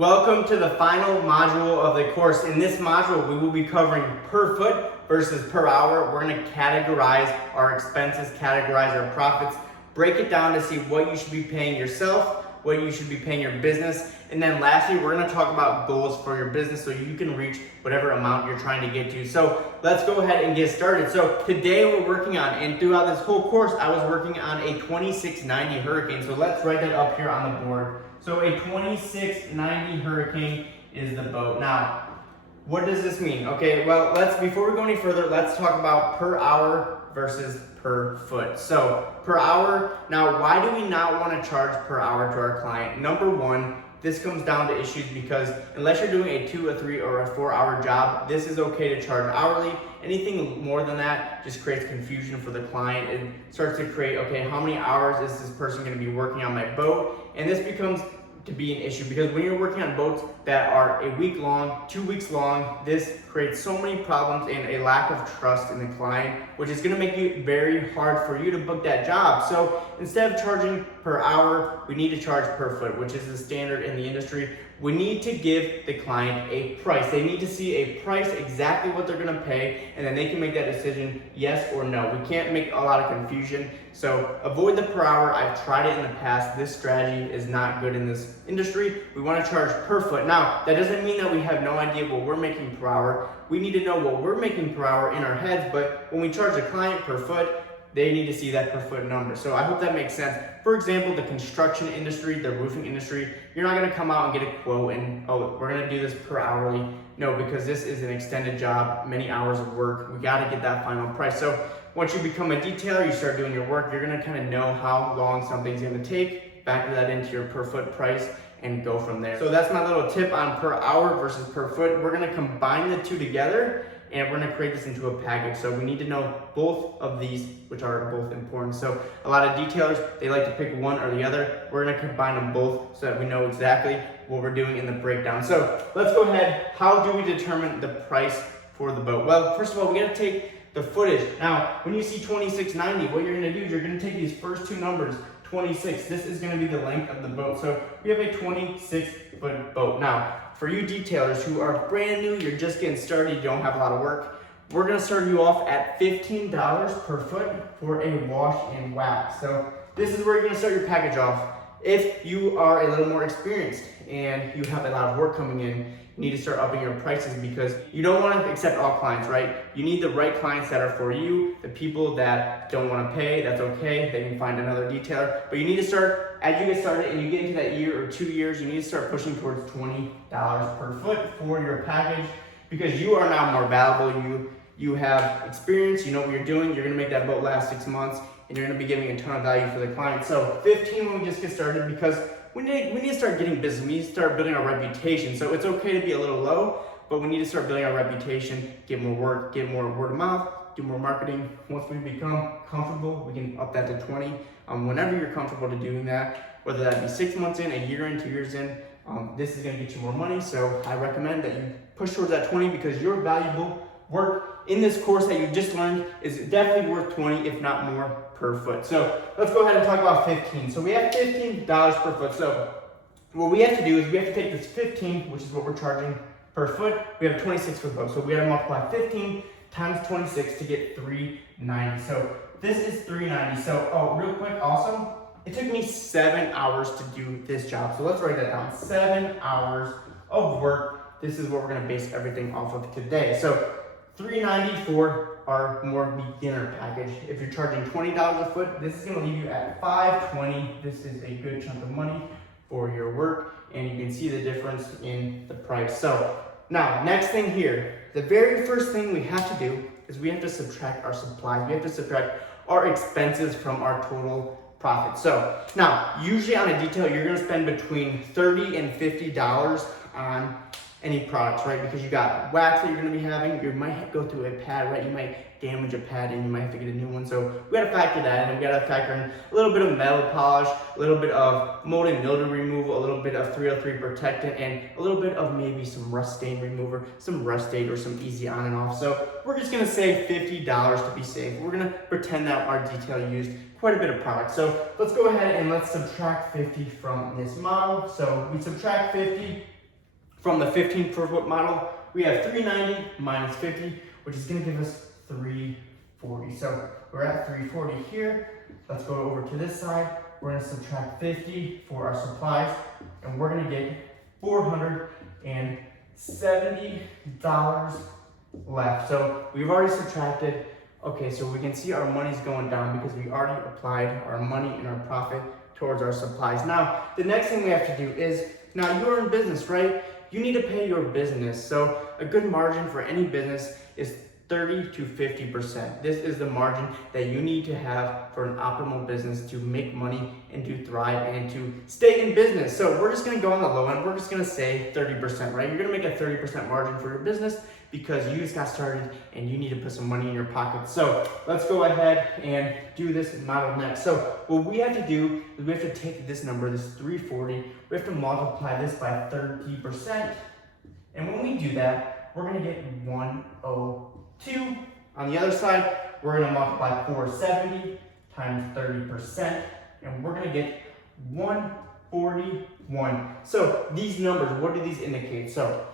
Welcome to the final module of the course. In this module, we will be covering per foot versus per hour. We're going to categorize our expenses, categorize our profits, break it down to see what you should be paying yourself, what you should be paying your business, and then lastly, we're going to talk about goals for your business so you can reach whatever amount you're trying to get to. So let's go ahead and get started. So today we're working on, and throughout this whole course, I was working on a 2690 Hurricane. So let's write that up here on the board. So a 2690 Hurricane is the boat. Now, what does this mean? Okay, well, before we go any further, let's talk about per hour versus per foot. So per hour, now why do we not want to charge per hour to our client? Number one, this comes down to issues because unless you're doing a 2, a 3, or a 4-hour job, this is okay to charge hourly. Anything more than that just creates confusion for the client. It starts to create, okay, how many hours is this person going to be working on my boat? And this becomes to be an issue because when you're working on boats that are a week long, 2 weeks long, this creates so many problems and a lack of trust in the client, which is going to make it very hard for you to book that job. So instead of charging per hour, we need to charge per foot, which is the standard in the industry. We need to give the client a price. They need to see a price, exactly what they're going to pay, and then they can make that decision, yes or no. We can't make a lot of confusion. So avoid the per hour. I've tried it in the past. This strategy is not good in this industry. We want to charge per foot. Now, that doesn't mean that we have no idea what we're making per hour. We need to know what we're making per hour in our heads, but when we charge a client per foot, they need to see that per foot number. So I hope that makes sense. For example, the construction industry, the roofing industry, you're not gonna come out and get a quote and, oh, we're gonna do this per hourly. No, because this is an extended job, many hours of work. We gotta get that final price. So once you become a detailer, you start doing your work, you're gonna kind of know how long something's gonna take, factor that into your per foot price, and go from there. So that's my little tip on per hour versus per foot. We're gonna combine the two together and we're gonna create this into a package. So we need to know both of these, which are both important. So a lot of detailers, they like to pick one or the other. We're gonna combine them both so that we know exactly what we're doing in the breakdown. So let's go ahead. How do we determine the price for the boat? Well, first of all, we gotta take the footage. Now, when you see 2690, what you're gonna do is you're gonna take these first two numbers, 26. This is going to be the length of the boat. So we have a 26-foot boat. Now, for you detailers who are brand new, you're just getting started, you don't have a lot of work, we're going to start you off at $15 per foot for a wash and wax. So this is where you're going to start your package off. If you are a little more experienced and you have a lot of work coming in, you need to start upping your prices because you don't want to accept all clients, right? You need the right clients that are for you. The people that don't want to pay, that's okay. They can find another detailer. But you need to start, as you get started and you get into that year or 2 years, you need to start pushing towards $20 per foot for your package because you are now more valuable. You have experience, you know what you're doing. You're going to make that boat last 6 months and you're going to be giving a ton of value for the client. So 15 when we just get started because we need to start getting business. We need to start building our reputation. So it's okay to be a little low, but we need to start building our reputation, get more work, get more word of mouth, do more marketing. Once we become comfortable, we can up that to 20. Whenever you're comfortable to doing that, whether that be 6 months in, a year in, 2 years in, this is gonna get you more money. So I recommend that you push towards that 20 because your valuable work in this course that you just learned is definitely worth 20, if not more, per foot. So let's go ahead and talk about 15. So we have $15 per foot. So what we have to do is we have to take this 15, which is what we're charging per foot. We have a 26-foot boat. So we got to multiply 15 times 26 to get 390. So this is 390. So, real quick, also, it took me 7 hours to do this job. So let's write that down. 7 hours of work. This is what we're going to base everything off of today. So $390 for our more beginner package. If you're charging $20 a foot, this is going to leave you at $520. This is a good chunk of money for your work, and you can see the difference in the price. So now, next thing here, the very first thing we have to do is we have to subtract our supplies. We have to subtract our expenses from our total profit. So now, usually on a detail, you're going to spend between $30 and $50 on any products, right? Because you got wax that you're gonna be having, you might go through a pad, right? You might damage a pad and you might have to get a new one. So we gotta factor that in. We gotta factor in a little bit of metal polish, a little bit of mold and mildew removal, a little bit of 303 protectant, and a little bit of maybe some rust stain remover, some rust aid or some easy on and off. So we're just gonna say $50 to be safe. We're gonna pretend that our detail used quite a bit of product. So let's go ahead and let's subtract 50 from this model. So we subtract 50 From the 15 per foot model, we have 390 minus 50, which is gonna give us 340. So we're at 340 here. Let's go over to this side. We're gonna subtract 50 for our supplies, and we're gonna get $470 left. So we've already subtracted. Okay, so we can see our money's going down because we already applied our money and our profit towards our supplies. Now, the next thing we have to do is, now you're in business, right? You need to pay your business. So a good margin for any business is 30 to 50%. This is the margin that you need to have for an optimal business to make money and to thrive and to stay in business. So we're just gonna go on the low end. We're just gonna say 30%, right? You're gonna make a 30% margin for your business because you just got started and you need to put some money in your pocket. So let's go ahead and do this model next. So what we have to do is we have to take this number, this 340, we have to multiply this by 30%. And when we do that, we're gonna get 102. On the other side, we're gonna multiply 470 times 30%, and we're gonna get 141. So these numbers, what do these indicate? So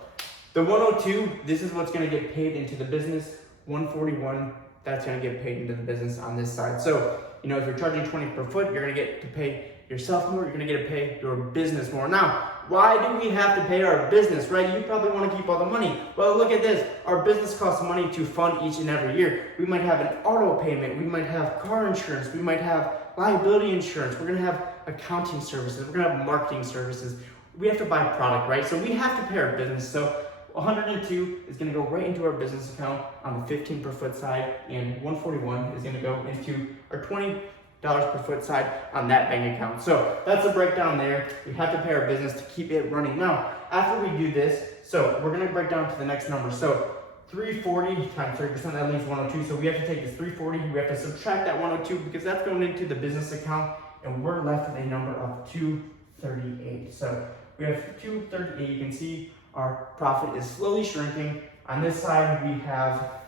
the 102, this is what's gonna get paid into the business. 141, that's gonna get paid into the business on this side. So, you know, if you're charging 20 per foot, you're gonna get to pay yourself more, you're gonna get to pay your business more. Now, why do we have to pay our business, right? You probably wanna keep all the money. Well, look at this. Our business costs money to fund each and every year. We might have an auto payment, we might have car insurance, we might have liability insurance, we're gonna have accounting services, we're gonna have marketing services. We have to buy product, right? So we have to pay our business. So 102 is gonna go right into our business account on the 15 per foot side, and 141 is gonna go into our $20 per foot side on that bank account. So that's the breakdown there. We have to pay our business to keep it running. Now, after we do this, so we're gonna break down to the next number. So 340 times 30%, that leaves 102. So we have to take this 340, we have to subtract that 102 because that's going into the business account, and we're left with a number of 238. So we have 238, you can see our profit is slowly shrinking. On this side, we have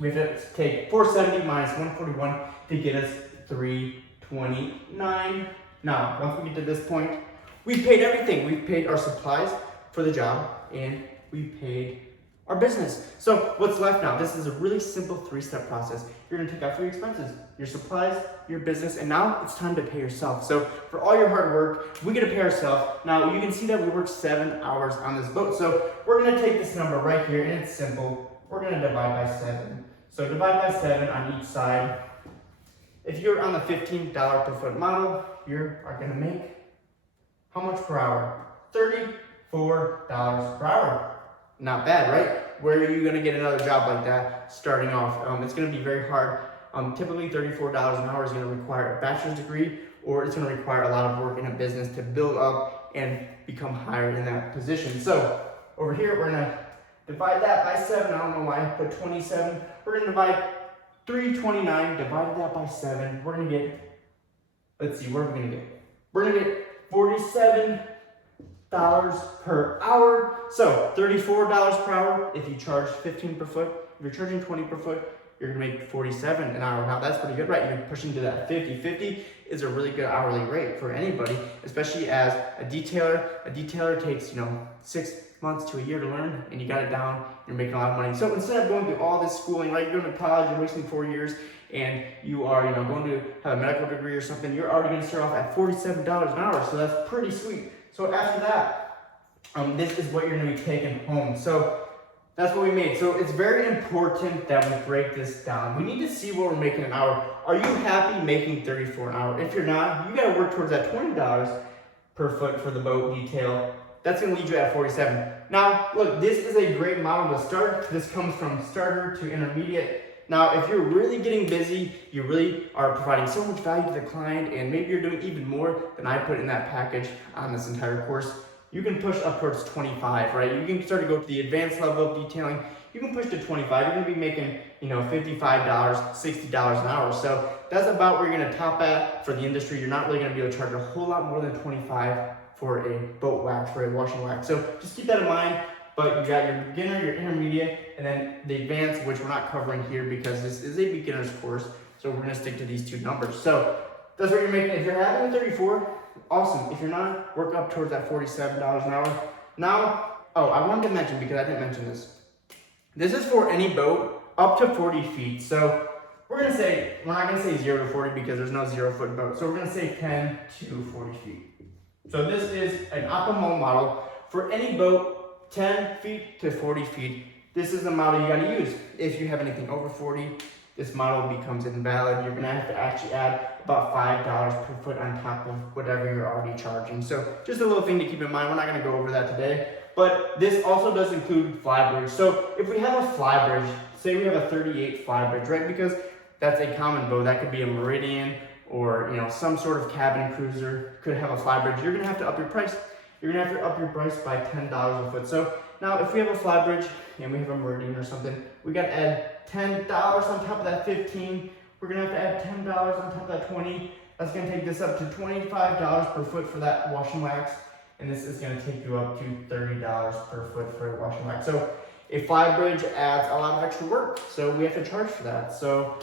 to take 470 minus 141 to get us 329. Now, once we get to this point, we've paid everything. We've paid our supplies for the job, and we paid our business. So what's left now? This is a really simple 3-step process. You're gonna take out 3 expenses: your supplies, your business, and now it's time to pay yourself. So for all your hard work, we get to pay ourselves. Now you can see that we worked 7 hours on this boat. So we're gonna take this number right here, and it's simple. We're gonna divide by 7. So divide by 7 on each side. If you're on the $15 per foot model, you are gonna make how much per hour? $34 per hour. Not bad, right? Where are you gonna get another job like that starting off? It's gonna be very hard. Typically $34 an hour is gonna require a bachelor's degree, or it's gonna require a lot of work in a business to build up and become higher in that position. So over here, we're gonna divide that by 7. I don't know why I put 27. We're gonna divide 329, divided that by 7. We're gonna get, let's see, what are we gonna get? We're gonna get $47 per hour. So $34 per hour if you charge 15 per foot. If you're charging 20 per foot, you're gonna make 47 an hour. Now that's pretty good, right? You're pushing to that 50. 50 is a really good hourly rate for anybody, especially as a detailer. A detailer takes, 6 months to a year to learn, and you got it down, you're making a lot of money. So instead of going through all this schooling, right, you're going to college, you're wasting 4 years, and you are, going to have a medical degree or something, you're already going to start off at $47 an hour. So that's pretty sweet. So after that, this is what you're going to be taking home. So that's what we made. So it's very important that we break this down. We need to see what we're making an hour. Are you happy making $34 an hour? If you're not, you got to work towards that $20 per foot for the boat detail. That's gonna lead you at 47. Now, look, this is a great model to start. This comes from starter to intermediate. Now, if you're really getting busy, you really are providing so much value to the client, and maybe you're doing even more than I put in that package on this entire course, you can push up towards 25, right? You can start to go to the advanced level of detailing. You can push to 25. You're gonna be making, $55, $60 an hour. So that's about where you're gonna top at for the industry. You're not really gonna be able to charge a whole lot more than 25 for a boat wax, for a washing wax. So just keep that in mind. But you got your beginner, your intermediate, and then the advanced, which we're not covering here because this is a beginner's course. So we're gonna stick to these 2 numbers. So that's what you're making. If you're having a 34, awesome. If you're not, work up towards that $47 an hour. Now, Oh, I wanted to mention, because I didn't mention this. This is for any boat up to 40 feet. So we're not gonna say 0 to 40 because there's no 0-foot boat. So we're gonna say 10 to 40 feet. So this is an optimal model for any boat 10 feet to 40 feet. This is the model you gotta use. If you have anything over 40, this model becomes invalid. You're gonna have to actually add about $5 per foot on top of whatever you're already charging. So just a little thing to keep in mind. We're not gonna go over that today, but this also does include flybridge. So if we have a flybridge, say we have a 38 flybridge, right? Because that's a common boat. That could be a Meridian or some sort of cabin cruiser could have a flybridge. You're gonna have to up your price. You're gonna have to up your price by $10 a foot. So now if we have a flybridge and we have a Meridian or something, we gotta add $10 on top of that 15. We're gonna have to add $10 on top of that 20. That's gonna take this up to $25 per foot for that wash and wax. And this is gonna take you up to $30 per foot for a wash and wax. So a flybridge adds a lot of extra work. So we have to charge for that. So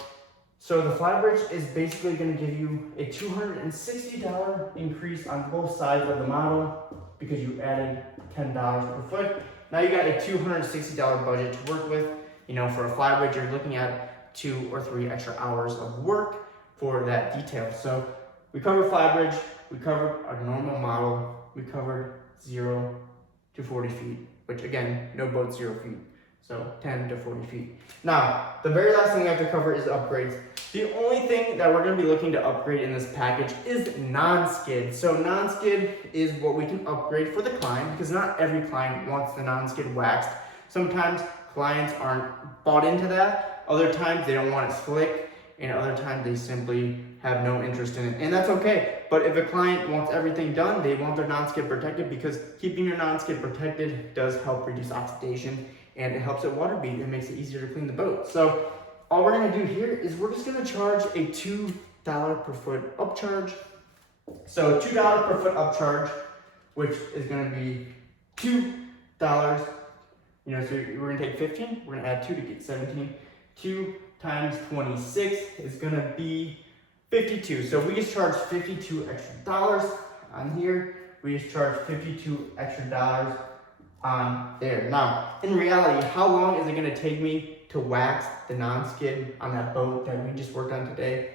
the flybridge is basically gonna give you a $260 increase on both sides of the model because you added $10 per foot. Now you got a $260 budget to work with. For a flybridge, you're looking at 2 or 3 extra hours of work for that detail. So we covered flybridge, we covered our normal model, we covered 0 to 40 feet, which again, no boat 0 feet. So 10 to 40 feet. Now, the very last thing we have to cover is upgrades. The only thing that we're gonna be looking to upgrade in this package is non-skid. So non-skid is what we can upgrade for the client because not every client wants the non-skid waxed. Sometimes clients aren't bought into that. Other times they don't want it slick, and other times they simply have no interest in it. And that's okay. But if a client wants everything done, they want their non-skid protected because keeping your non-skid protected does help reduce oxidation and it helps it water bead and makes it easier to clean the boat. So all we're gonna do here is we're just gonna charge a $2 per foot upcharge. So $2 per foot upcharge, which is gonna be $2. So we're gonna take 15, we're gonna add 2 to get 17. 2 times 26 is gonna be 52. So we just charge $52 extra on here. We just charge $52 extra on there. Now, in reality, how long is it gonna take me to wax the non-skid on that boat that we just worked on today?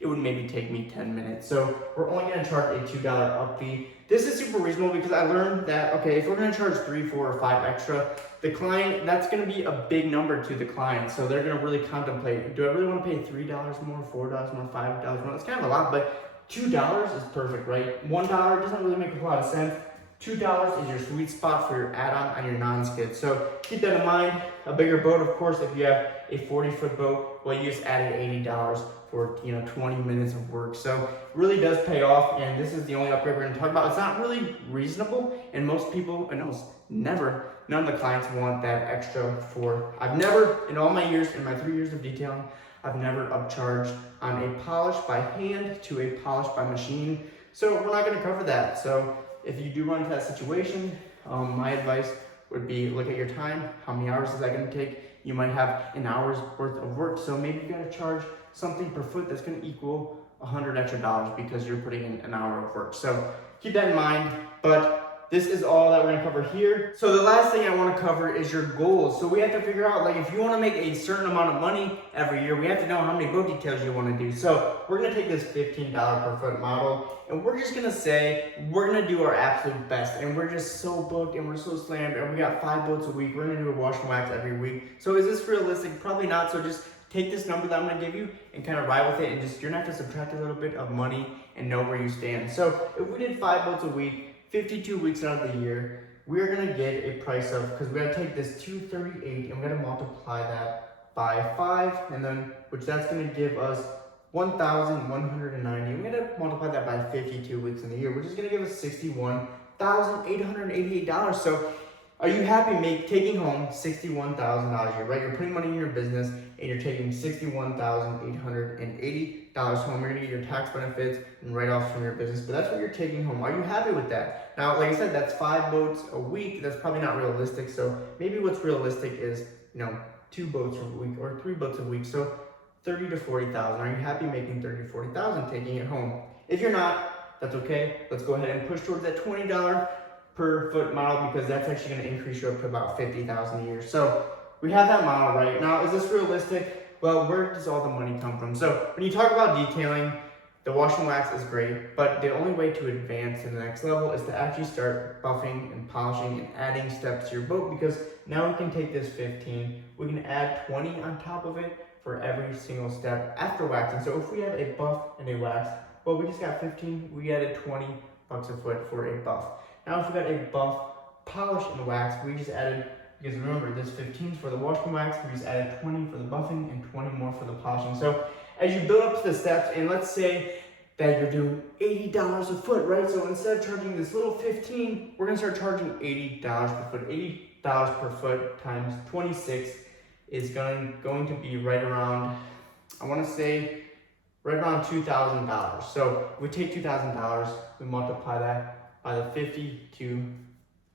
It would maybe take me 10 minutes. So we're only gonna charge a $2 up fee. This is super reasonable because I learned that, okay, if we're gonna charge 3, 4, or 5 extra, the client, that's gonna be a big number to the client. So they're gonna really contemplate, do I really wanna pay $3 more, $4 more, $5 more? It's kind of a lot, but $2 is perfect, right? $1 doesn't really make a lot of sense. $2 is your sweet spot for your add-on on your non-skid. So keep that in mind. A bigger boat, of course, if you have a 40-foot boat, well, you just added $80 for 20 minutes of work. So it really does pay off, and this is the only upgrade we're gonna talk about. It's not really reasonable, and most people, and almost never, none of the clients want that extra for, I've never, in all my years, in my 3 years of detailing, I've never upcharged on a polish by hand to a polish by machine. So we're not gonna cover that. So if you do run into that situation, my advice would be look at your time. How many hours is that gonna take? You might have an hour's worth of work, so maybe you gotta charge something per foot that's gonna equal $100 extra because you're putting in an hour of work. So keep that in mind, but this is all that we're gonna cover here. So the last thing I wanna cover is your goals. So we have to figure out, like, if you wanna make a certain amount of money every year, we have to know how many boat details you wanna do. So we're gonna take this $15 per foot model, and we're just gonna say, we're gonna do our absolute best, and we're just so booked, and we're so slammed, and we got 5 boats a week. We're gonna do a wash and wax every week. So is this realistic? Probably not. So just take this number that I'm gonna give you and kind of ride with it, and just, you're gonna have to subtract a little bit of money and know where you stand. So if we did 5 boats a week, 52 weeks out of the year, we're gonna get a price of, because we gotta take this 238 and we're gonna multiply that by 5, and then, which that's gonna give us 1,190. We're gonna multiply that by 52 weeks in the year, which is gonna give us $61,888. So are you happy taking home $61,000 a year, right? You're putting money in your business and you're taking $61,880 home. You're gonna get your tax benefits and write-offs from your business, but that's what you're taking home. Are you happy with that? Now, like I said, that's 5 boats a week. That's probably not realistic. So maybe what's realistic is, 2 boats a week or 3 boats a week. So 30 to 40,000. Are you happy making 30 to 40,000 taking it home? If you're not, that's okay. Let's go ahead and push towards that $20 per foot model because that's actually going to increase you up to about 50,000 a year. So we have that model right now. Is this realistic? Well, where does all the money come from? So when you talk about detailing, the wash and wax is great, but the only way to advance to the next level is to actually start buffing and polishing and adding steps to your boat, because now we can take this 15, we can add 20 on top of it for every single step after waxing. So if we have a buff and a wax, well, we just got 15, we added 20 bucks a foot for a buff. Now if we got a buff, polish, and wax, we just added, because remember, this 15 is for the wash and wax, we just added 20 for the buffing and 20 more for the polishing. So as you build up to the steps, and let's say that you're doing $80 a foot, right? So instead of charging this little 15, we're gonna start charging $80 per foot. $80 per foot times 26 is going to be right around, I wanna say, right around $2,000. So we take $2,000, we multiply that by the 52,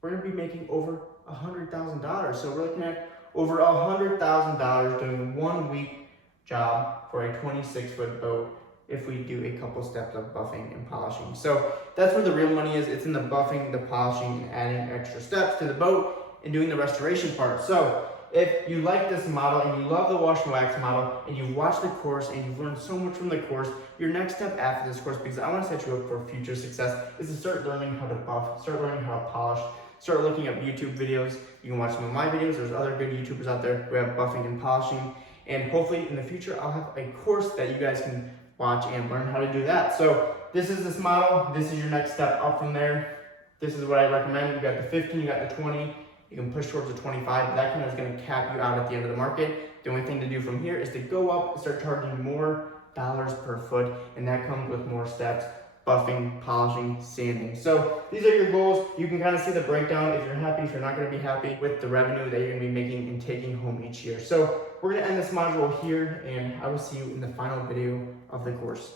we're gonna be making over $100,000. So we're looking at over $100,000 doing 1 week job for a 26-foot boat if we do a couple steps of buffing and polishing. So that's where the real money is. It's in the buffing, the polishing, and adding extra steps to the boat and doing the restoration part. So if you like this model and you love the wash and wax model and you've watched the course and you've learned so much from the course, your next step after this course, because I want to set you up for future success, is to start learning how to buff, start learning how to polish, start looking up YouTube videos. You can watch some of my videos. There's other good YouTubers out there who have buffing and polishing. And hopefully in the future, I'll have a course that you guys can watch and learn how to do that. So this is this model. This is your next step up from there. This is what I recommend. You got the 15, you got the 20. You can push towards the 25. But that kind of is going to cap you out at the end of the market. The only thing to do from here is to go up and start charging more dollars per foot. And that comes with more steps: buffing, polishing, sanding. So these are your goals. You can kind of see the breakdown if you're happy, if you're not going to be happy with the revenue that you're going to be making and taking home each year. So we're going to end this module here, and I will see you in the final video of the course.